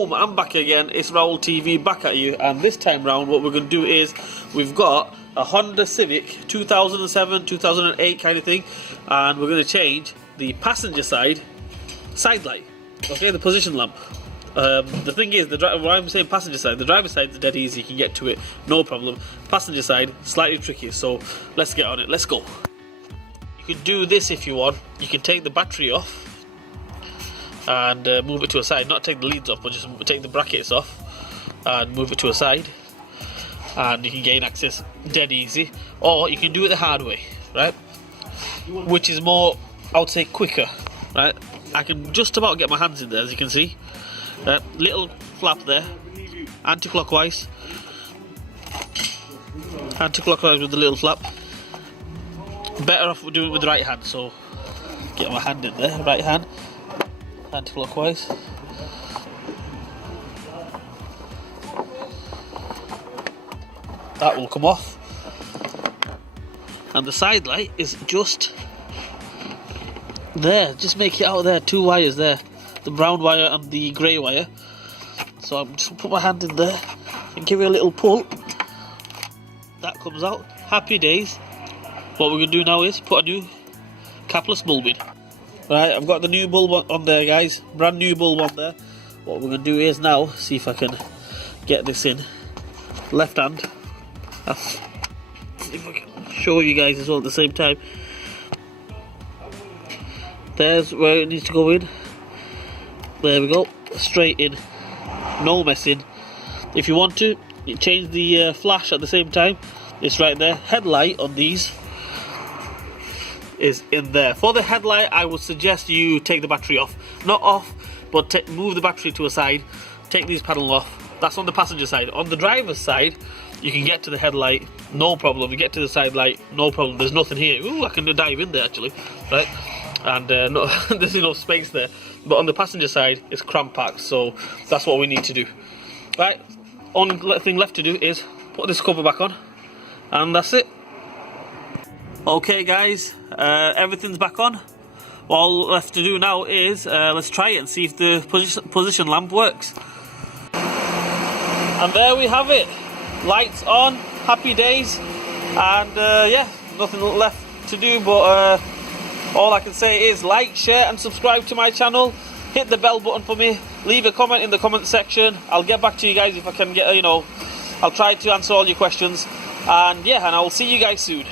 Boom, I'm back again. It's Raoul TV back at you, and this time round what we're going to do is we've got a Honda Civic 2007, 2008 kind of thing, and we're going to change the passenger side light. Okay, the position lamp. The thing is, why I'm saying passenger side, the driver's side is dead easy, you can get to it, no problem. Passenger side, slightly tricky, so let's get on it, let's go. You can do this if you want. You can take the battery off and move it to a side, not take the leads off, but just take the brackets off and move it to a side, and you can gain access dead easy. Or you can do it the hard way, right, which is more, I would say, quicker, right. I can just about get my hands in there, as you can see. Little flap there, anti-clockwise with the little flap. Better off doing it with the right hand, so get my hand in there, right hand, anti-clockwise. That will come off, and the side light is just there. Just make it out there, two wires there, the brown wire and the grey wire. So I'm just put my hand in there and give it a little pull. That comes out. Happy days. What we're going to do now is put a new capless bulb in. Right, I've got the new bulb on there, guys. Brand new bulb on there. What we're going to do is now see if I can get this in. Left hand. See if I can show you guys as well at the same time. There's where it needs to go in. There we go. Straight in. No messing. If you want to, you change the flash at the same time. It's right there. Headlight on these is in there. For the headlight, I would suggest you take the battery off. Not off, but move the battery to a side. Take these panels off. That's on the passenger side. On the driver's side, you can get to the headlight, no problem. You get to the side light, no problem. There's nothing here. Ooh, I can dive in there actually, right? And there's enough space there. But on the passenger side, it's cram packed, so that's what we need to do. Right, only thing left to do is put this cover back on, and that's it. Okay guys, everything's back on. All left to do now is let's try it and see if the position lamp works. And there we have it. Lights on, happy days, and yeah, nothing left to do but all I can say is like, share and subscribe to my channel. Hit the bell button for me. Leave a comment in the comment section. I'll get back to you guys if I can get, I'll try to answer all your questions. And yeah, and I will see you guys soon.